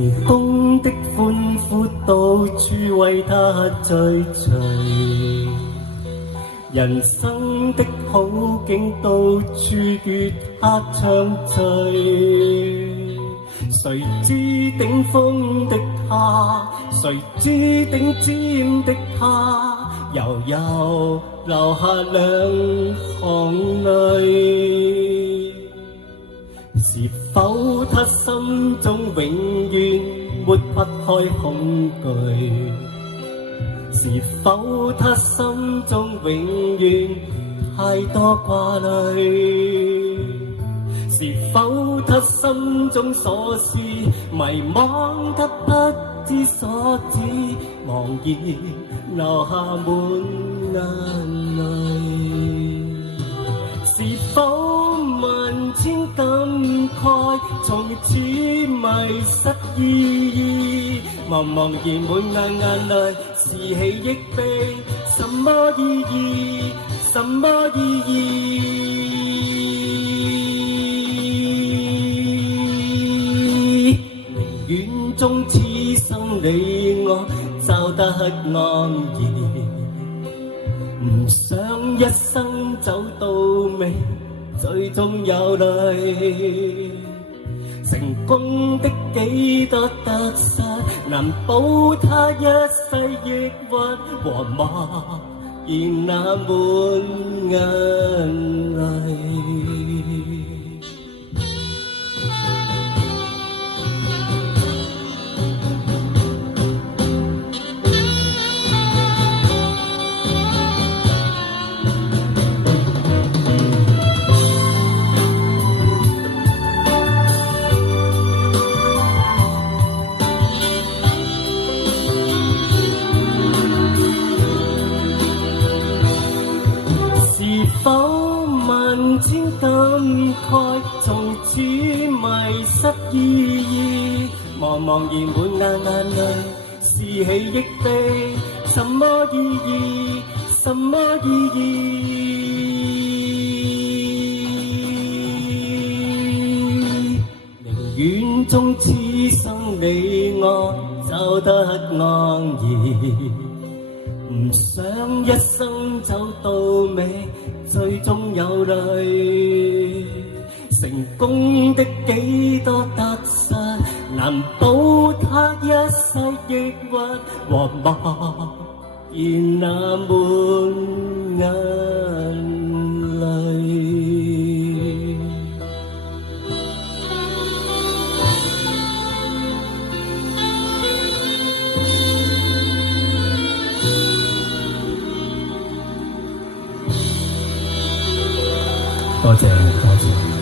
成功的歡呼到處為他追隨，人生的好景到處與他暢聚。誰知頂峰的他，誰知頂尖的他，悠悠留下兩行淚。是否他心中永遠抹不開恐懼？是否他心中永遠太多掛慮？是否他心中所思迷惘得不知所指，茫然留下滿眼淚？是否萬千感慨從此迷失意義，茫茫然滿眼眼淚，是喜亦悲，什麼意義？什麼意義？寧願終此生你我走得安然，唔想一生走到尾最終有淚。成功的幾多得失，難保他一世抑鬱和茫然那滿眼淚。是否萬千感慨從此迷失意義，茫茫然滿眼眼淚，是喜亦悲，什麼意義？什麼意義？寧願終此生你我走得安然，唔想一生走到尾最終有淚。成功的幾多得失，難保他一世抑鬱和茫然那滿眼淚。多謝。